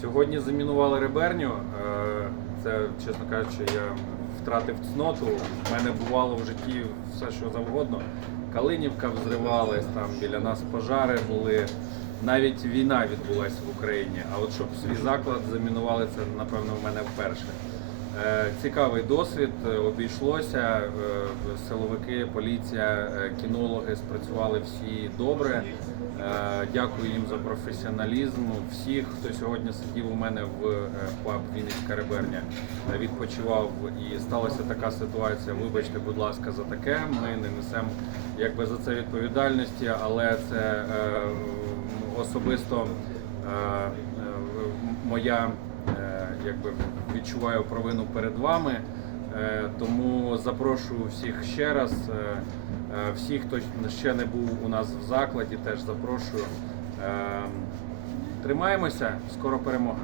Сьогодні замінували реберню. Е, Це, чесно кажучи, я втратив цноту. У мене бувало в житті все, що завгодно. Калинівка взривалась, там біля нас пожари були. Навіть війна відбулася в Україні. А от щоб свій заклад замінували, це напевно в мене вперше. Е, Цікавий досвід, е, обійшлося. е, Силовики, поліція, кінологи спрацювали всі добре. Дякую їм за професіоналізм. Всіх, хто сьогодні сидів у мене в паб Вінницька Реберня, відпочивав і сталася така ситуація. Вибачте, будь ласка, за таке. Ми не несемо якби за це відповідальності, але це особисто моя якби відчуваю провину перед вами. Е, Тому запрошую всіх ще раз. Е, е, Всіх, хто ще не був у нас в закладі, теж запрошую. Е, Тримаємося, скоро перемога.